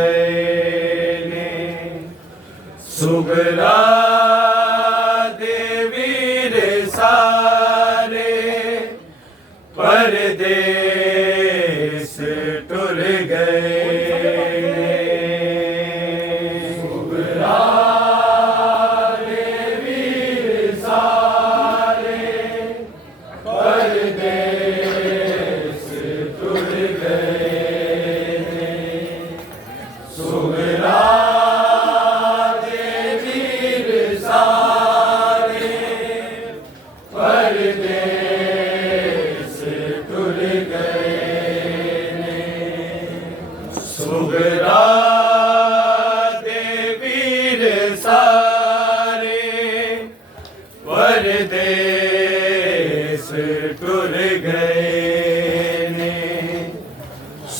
गए ने। सुगरा देवी रे सारे परदेस टुर गए। सुगरा देवी रे सारे परदेस टुर गए ने। सुगरा देवी रे सारे परदेस टुर गए ने। सुगरा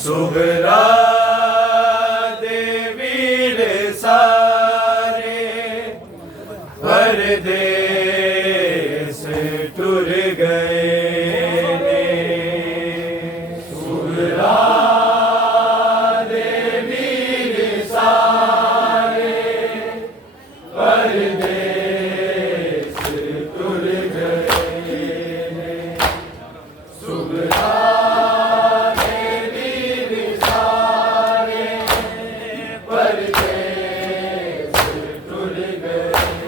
सुगरा देवी रे सारे परदेस टुर गए ने। सुगरा देवी रे सारे परदेस टुर गए ने। सुगरा देवी रे सारे परदेस टुर गए ने।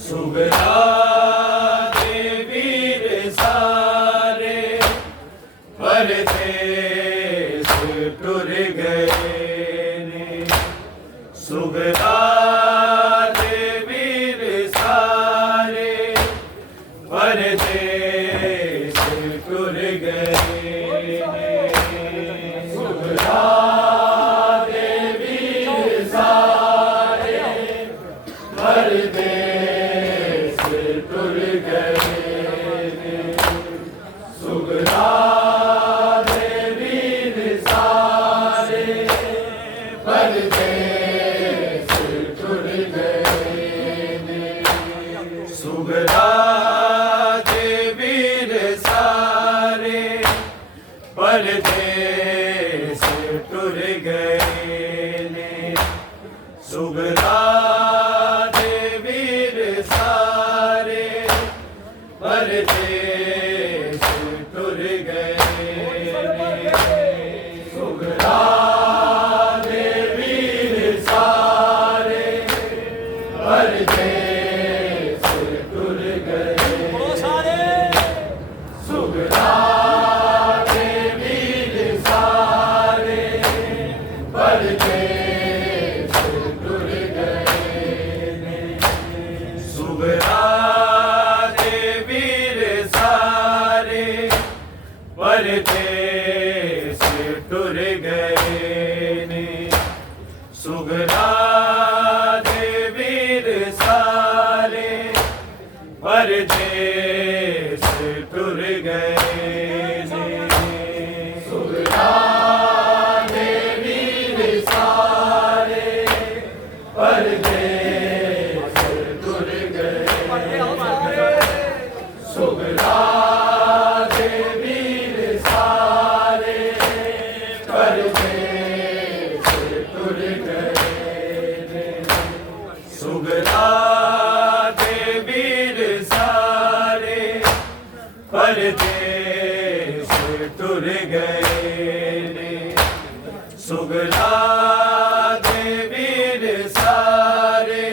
सुगरा देवी रे सारे परदेस टुर गए ने। सुगरा देवी रे सारे परदेस टुर गए ने। सुगरा देवी रे सारे परदेस टुर गए ने। सुगरा देवी रे सारे परदेस टुर गए। सुगरा देवी रे सारे परदेस टुर गए ने। सुगरा देवी रे सारे परदेस टुर गए ने। सुगरा देवी रे सारे परदेस टुर गए ने। सुगरा देवी रे सारे परदेस टुर गए। सुगरा देवी रे सारे परदेस टुर गए ने। सुगरा देवी रे सारे परदेस टुर गए ने। सुगरा देवी रे सारे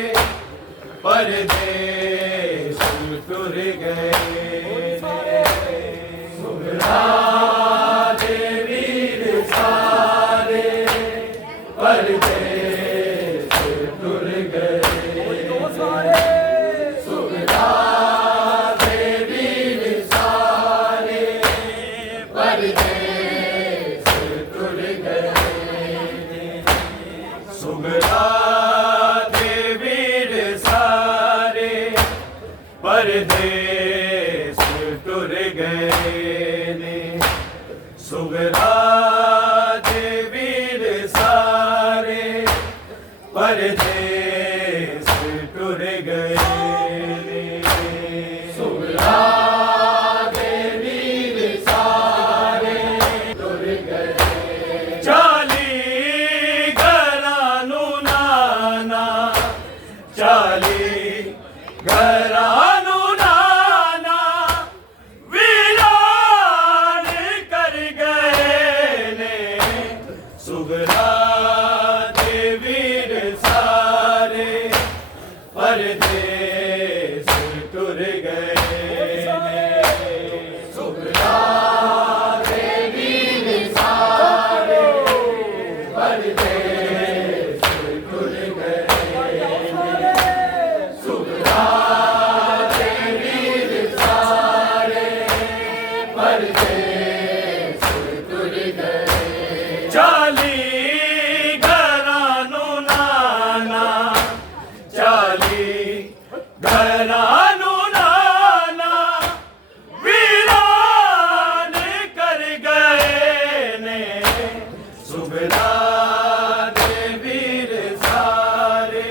परदेस टुर गए ने। सुगरा देवी रे सारे परदेस टुर गए। सुगरा देवी रे सारे परदेस टुर गए। सुगरा देवी रे सारे परदेस टुर गए ने। सुगरा देवी रे सारे दे वीर सारे परदेस टुर गए ने सुगरा दे वीर सारे परदेस टुर गए ने सुगरा दे वीर सारे परदेस टुर गए चाली घरानू नाना चाली घरानू नाना वीरान कर गए ने सुगरा दे वीर सारे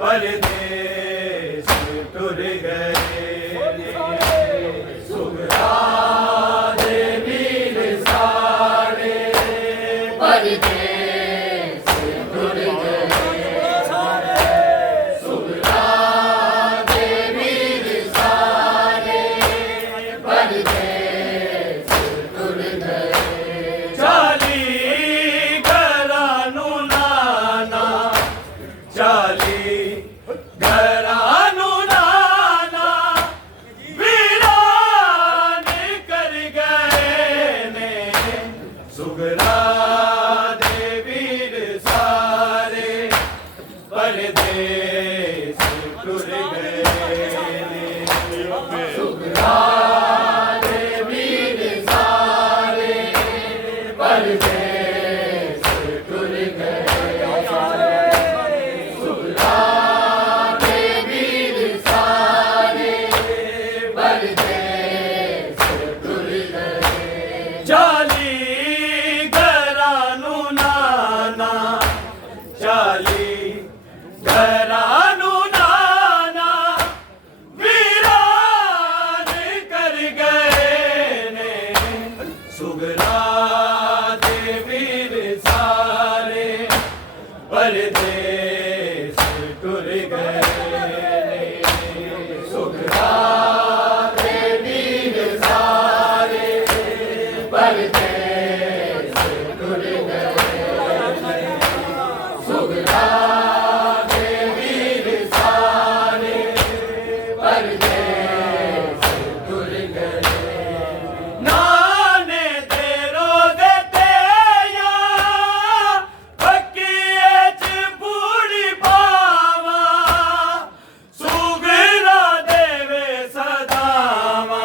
परदेस टुर गए ने सुगरा दे वीर सारे परदेस टुर गए सुगरा दे वीर सारे परदेस टुर गए चाली घरानू नाना चाली घरानू नाना वीरान कर गए ने सुगरा दे वीर सारे परदेस टुर गए ने सुगरा दे वीर सारे परदेस टुर गए सुगरा दे वीर सारे परदेस टुर गए चाली घरानू नाना चाली घरानू नाना वीरान कर गए ने सुगरा दे वीर सारे परदेस टुर गए ने सुगरा दे वीर सारे परदेस टुर गए सुगरा दे वीर सारे परदेस टुर गए नाने तेरो देते या फकीए च बूढ़ी पावा सुगरा देवे सदावा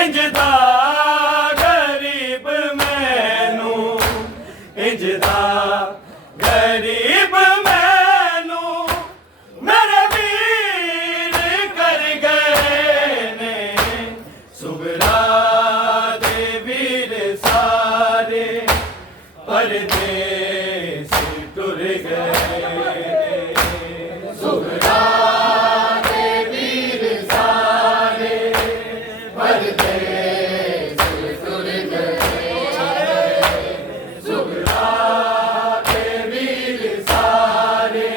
इंजदा गरीब मैनू इंजदा गरीब मैनू मेरे वीर कर गए ने सुगरा दे वीर सारे परदेस टुर गए ने सुगरा दे वीर सारे परदेस टुर गए सुगरा दे वीर सारे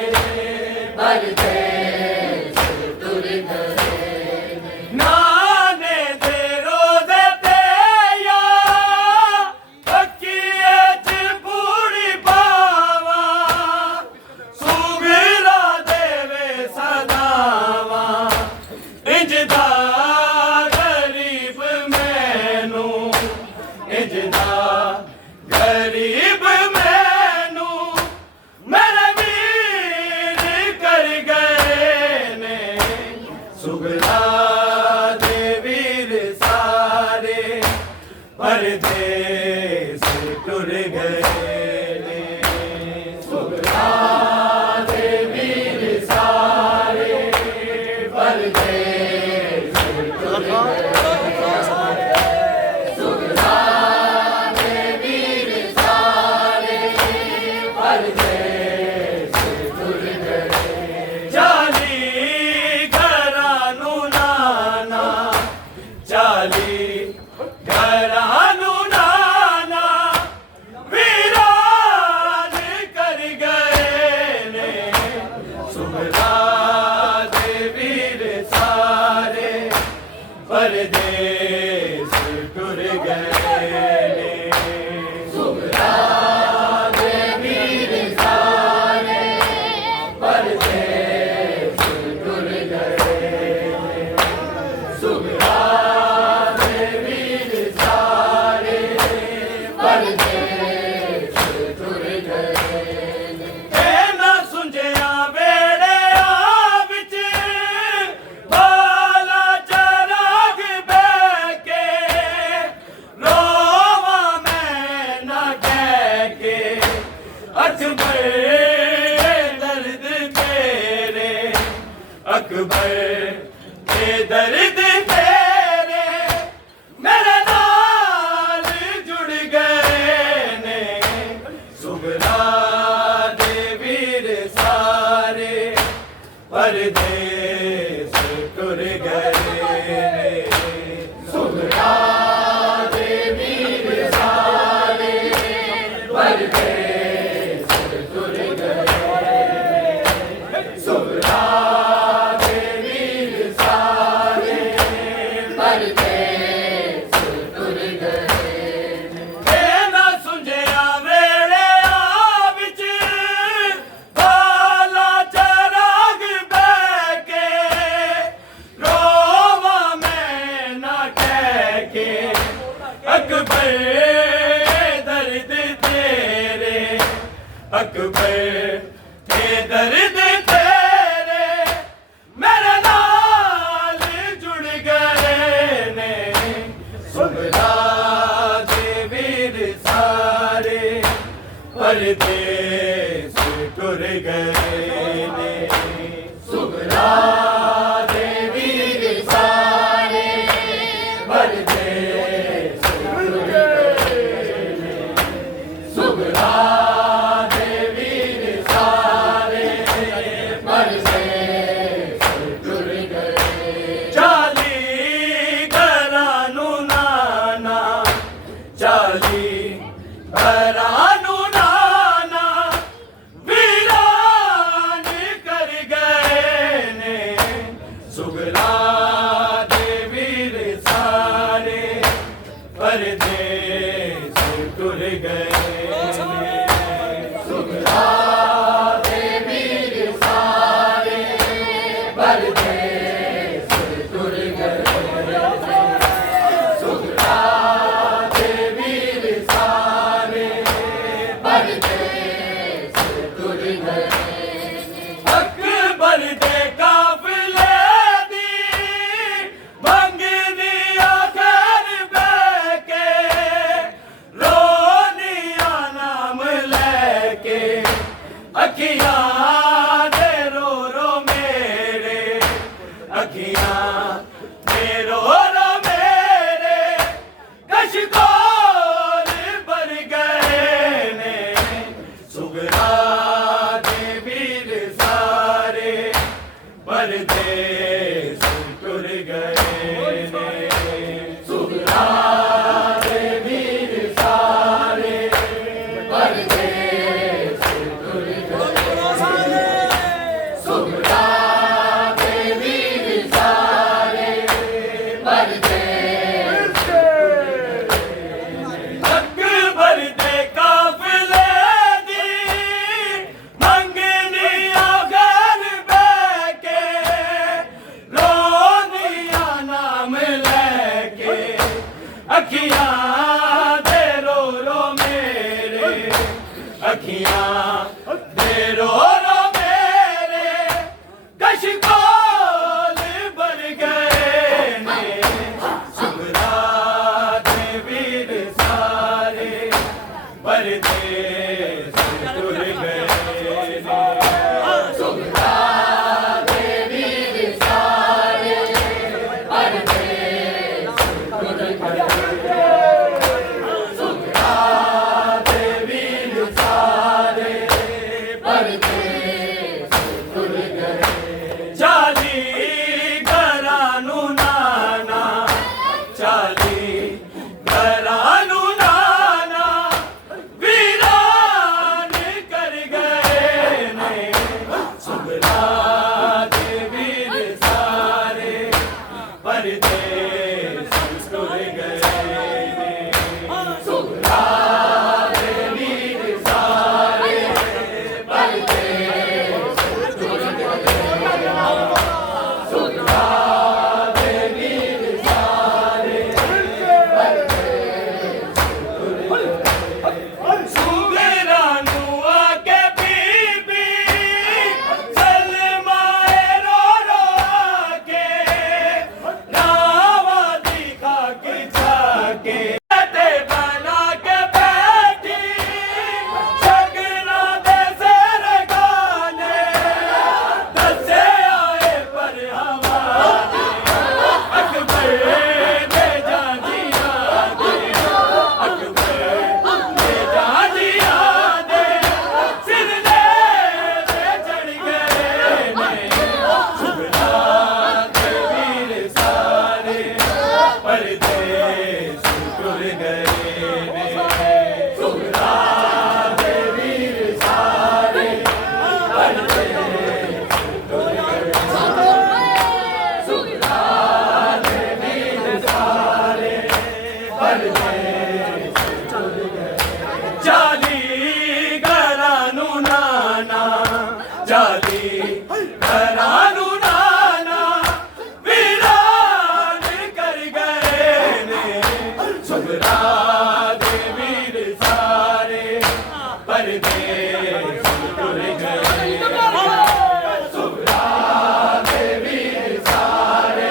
परदेस टुर गए नाने तेरो देते या फकीए च बूढ़ी पावा अकबर दर्द तेरे, अकबर के दर्द तेरे मेरे नाल जुड़ गए ने, सुगरा दे वीर सारे परदेस टुर गए ने, सुगरा दे वीर सारे परदेस टुर गए, सुगरा दे वीर सारे परदेस टुर गए। ए ना सुंझिया वेले आ विच बाला चराग बह के, रोवा मैं ना कह के, अकबर दर्द तेरे, अकबर के दर्द तेरे मेरे नाल जुड़ गए ने, सुगरा दे वीर सारे परदेस टुर गए ने, सुगरा दे वीर सारे परदेस टुर गए ने, सुगरा दे वीर सारे परदेस टुर गए। चाली घरां नूं नाना, चाली घरां नूं नाना वीरान कर गए ने, सुगरा दे वीर सारे परदेस टुर गए ने, सुगरा दे वीर सारे परदेस टुर गए, सुगरा दे वीर सारे परदेस टुर गए। अकबर दे काफिले दी मंगनिया घर बह के, रोनिया नाम लेके, अखियां दे रो रो मेरे, अखियां दे रो रो मेरे कशकोल भर गए ने, सुगरा दे वीर सारे परदेस टुर गए ने, सुगरा दे वीर सारे परदेस टुर गए, सुगरा दे वीर सारे परदेस टुर गए। अकबर दे काफिले दी मंगनिया घर बह के, रोनिया नाम लेके, अखियां दे रो रो मेरे, अखियां दे रो रो मेरे कशकोल भर गए ने, सुगरा दे वीर सारे परदेस टुर गए ने, सुगरा दे वीर सारे परदेस टुर गए, सुगरा दे वीर सारे परदेस टुर गए। चाली घरां नूं नाना, चाली घरां नूं नाना वीरान परदेस टुर गए। सुभ्रा देवी सारे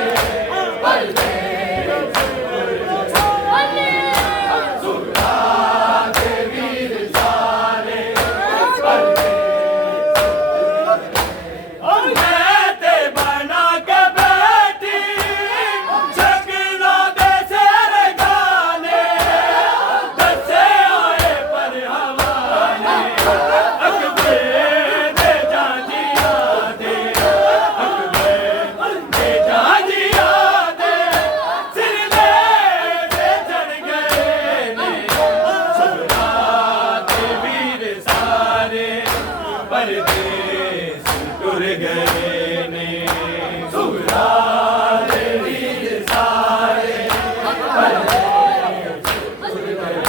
परदेस टुर गए। सुभ्रा देवी सारे परदेस ते बना के बैठी जगना दे शेर गाने दसे आए पर हवाने अकबे दे जाजिया दे अकबे दे जाजिया दे सिरले दे चढ़ गए ने सुभ्रा दे वीर सारे परदेस टुर गए ने। सुभ्रा दे वीर सारे परदेस टुर गए।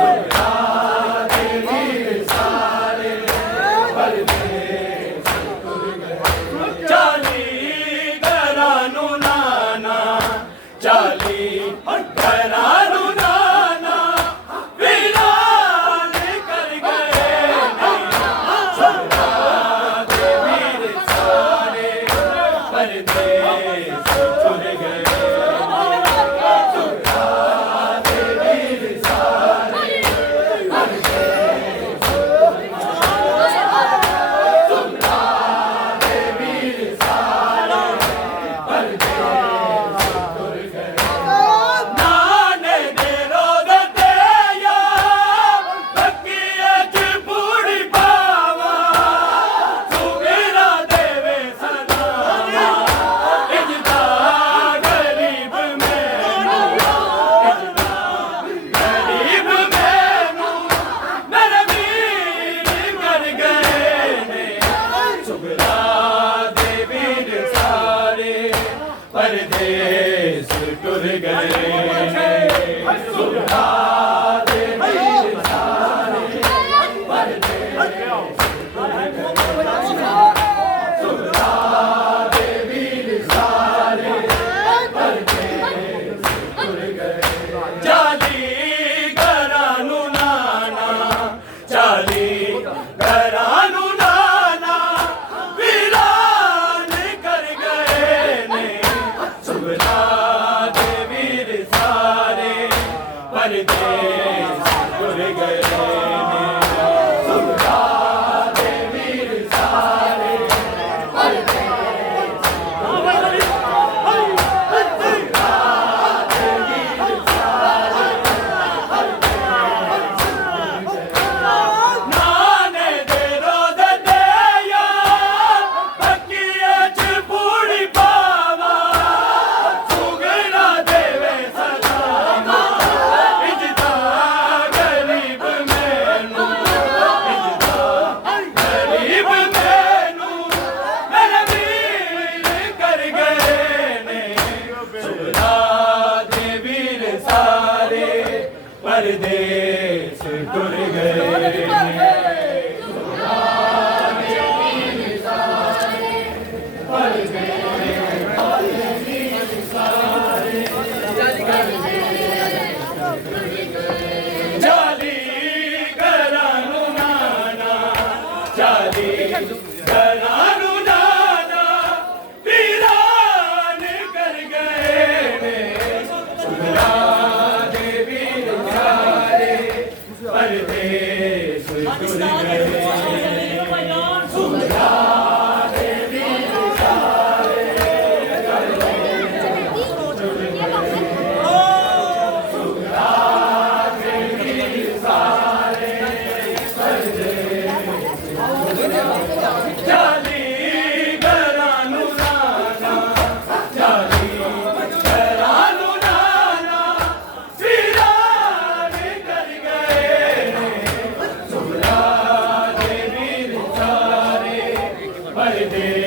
सुभ्रा दे वीर सारे परदेस टुर गए। चाली घरानू नाना चाली घरानू नाना वीरान कर गए ने। सुभ्रा दे वीर सारे परदेस टुर गए। सुभ्रा दे वीर सारे परदेस सुभ्रा दे वीर सारे परदेस टुर गए। नाने दे रोद ते या बकिए च बूढ़ी पावा सुगरा देवे सलामा इजदा गरीब मैनू इजदा गरीब मैनू मेरे वीर कर गए ने। सुभ्रा दे वीर सारे परदेस टुर गए। सुभ्रा दे वीर सारे परदेस टुर गए। सुभ्रा दे वीर सारे परदेस टुर गए। चाली घरानू नाना चाली घरानू नाना वीरान कर गए ने। सुभ्रा दे वीर सारे परदेस टुर गए ने। सुभ्रा दे वीर सारे परदेस सुभ्रा दे वीर सारे नाने दे रोद ते या बकिए च बूढ़ी पावा सुगरा देवे सलामा इजदा गरीब मैनू इजदा गरीब मैनू मेरे वीर कर गए ने। सुभ्रा दे वीर सारे परदेस टुर गए ने। सुभ्रा दे वीर सारे परदेस सारे चाली घरानू नाना चाली घरानू नाना वीरान कर गए ने। सुभ्रा दे वीर सारे परदेस टुर गए। सुभ्रा दे वीर सारे परदेस टुर गए। सुभ्रा दे वीर सारे परदेस चाली घरानू नाना चाली घरानू नाना वीरान कर गए ने। सुभ्रा दे वीर सारे परदेस